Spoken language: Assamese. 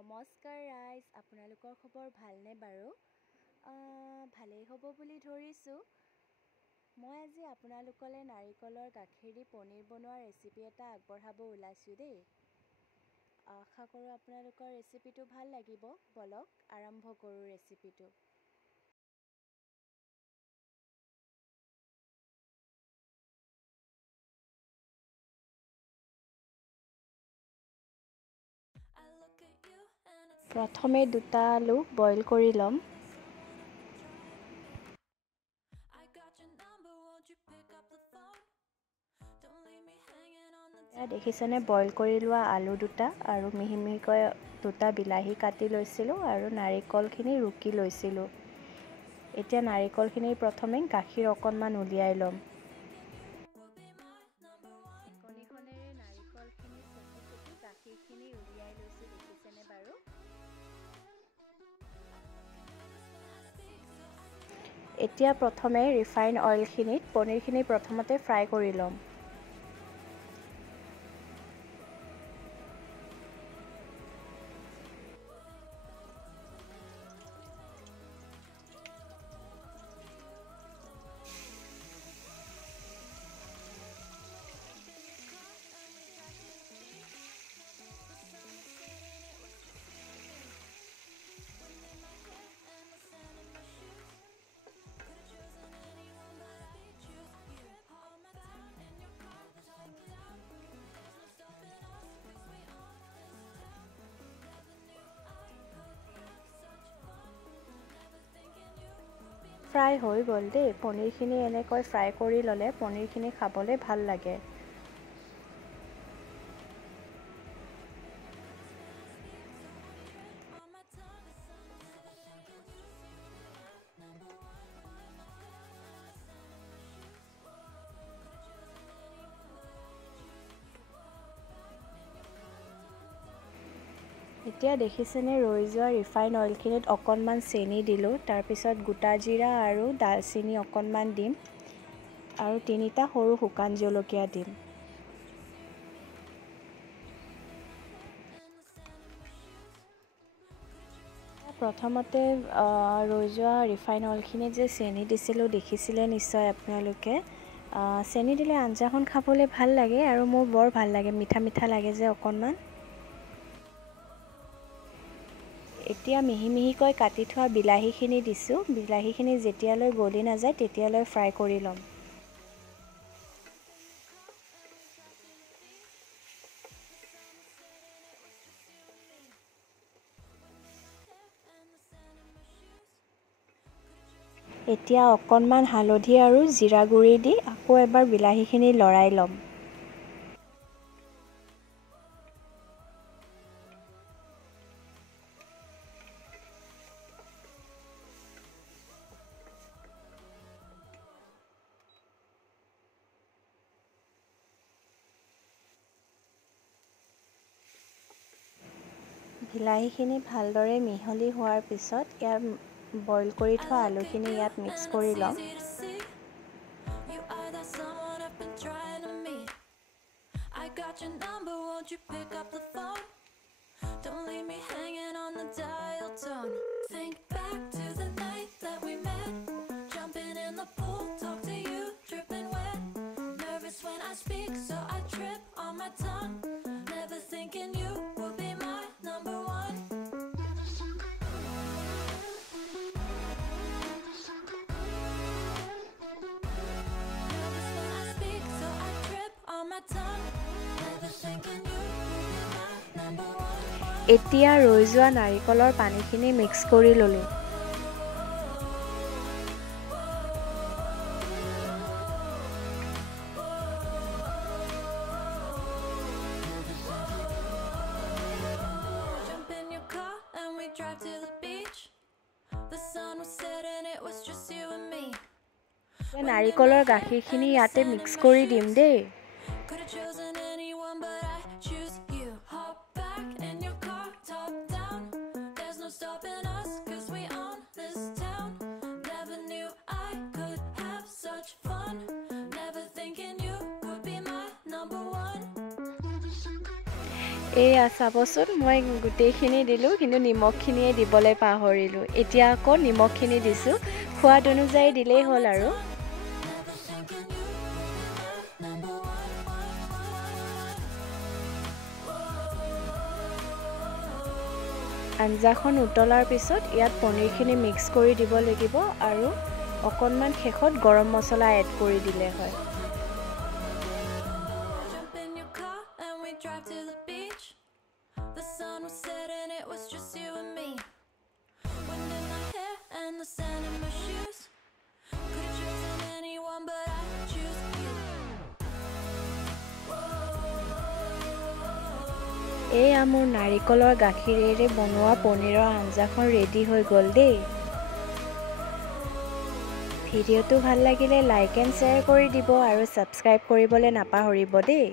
নমস্কাৰ ৰাইজ, আপোনালোকৰ খবৰ ভালনে বাৰু? ভালেই হ'ব বুলি ধৰিছোঁ। মই আজি আপোনালোকলৈ নাৰিকলৰ গাখীৰ পনীৰ বনোৱা ৰেচিপি এটা আগবঢ়াব ওলাইছোঁ দেই। আশা কৰোঁ আপোনালোকৰ ৰেচিপিটো ভাল লাগিব। বলক আৰম্ভ কৰোঁ ৰেচিপিটো। প্ৰথমে দুটা আলু বইল কৰি ল'ম। এয়া দেখিছেনে বইল কৰি লোৱা আলু দুটা আৰু মিহি মিহিকৈ দুটা বিলাহী কাটি লৈছিলোঁ আৰু নাৰিকলখিনি ৰুকি লৈছিলোঁ। এতিয়া নাৰিকলখিনি প্ৰথমে গাখীৰ অকণমান উলিয়াই ল'ম। চেকনিখনেৰে নাৰিকলখিনি চেকি গাখীৰখিনি উলিয়াই লৈছোঁ, দেখিছেনে বাৰু? এতিয়া প্ৰথমে ৰিফাইন অইলখিনিত পনীৰখিনি প্ৰথমতে ফ্ৰাই কৰি ল'ম। ফ্ৰাই হৈ গ'ল দেই। পনীৰখিনি এনেকৈ ফ্ৰাই কৰি ল'লে পনীৰখিনি খাবলৈ ভাল লাগে। এতিয়া দেখিছেনে ৰৈ যোৱা ৰিফাইন অইলখিনিত অকণমান চেনি দিলোঁ, তাৰপিছত গোটা জিৰা আৰু দালচেনি অকণমান দিম আৰু 3টা সৰু শুকান জলকীয়া দিম। প্ৰথমতে ৰৈ যোৱা ৰিফাইন অইলখিনিত যে চেনি দিছিলোঁ দেখিছিলে নিশ্চয় আপোনালোকে। চেনি দিলে আঞ্জাখন খাবলৈ ভাল লাগে আৰু মোৰ বৰ ভাল লাগে, মিঠা মিঠা লাগে যে অকণমান। এতিয়া মিহি মিহিকৈ কাটি থোৱা বিলাহীখিনি দিছোঁ। বিলাহীখিনি যেতিয়ালৈ গলি নাযায় তেতিয়ালৈ ফ্ৰাই কৰি ল'ম। এতিয়া অকণমান হালধি আৰু জিৰা গুড়ি দি আকৌ এবাৰ বিলাহীখিনি লৰাই ল'ম। বিলাহীখিনি ভালদৰে মিহলি হোৱাৰ পিছত ইয়াত বইল কৰি থোৱা আলুখিনি ইয়াত মিক্স কৰি ল'ম। এতিয়া ৰৈ যোৱা নাৰিকলৰ পানীখিনি মিক্স কৰি ল'লোঁ। নাৰিকলৰ গাখীৰখিনি ইয়াতে মিক্স কৰি দিম দেই। এয়া চাবচোন মই গোটেইখিনি দিলোঁ কিন্তু নিমখখিনিয়ে দিবলৈ পাহৰিলোঁ এতিয়া আকৌ নিমখখিনি দিছোঁ সোৱাদ অনুযায়ী দিলেই হ'ল আৰু আঞ্জাখন উতলাৰ পিছত ইয়াত পনীৰখিনি মিক্স কৰি দিব লাগিব আৰু অকণমান শেষত গৰম মছলা এড কৰি দিলে হয় এয়া মোৰ নাৰিকলৰ গাখীৰেৰে বনোৱা পনীৰৰ আঞ্জাখন ৰেডি হৈ গ'ল দেই ভিডিঅ'টো ভাল লাগিলে লাইক এণ্ড শ্বেয়াৰ কৰি দিব আৰু ছাবস্ক্ৰাইব কৰিবলৈ নাপাহৰিব দেই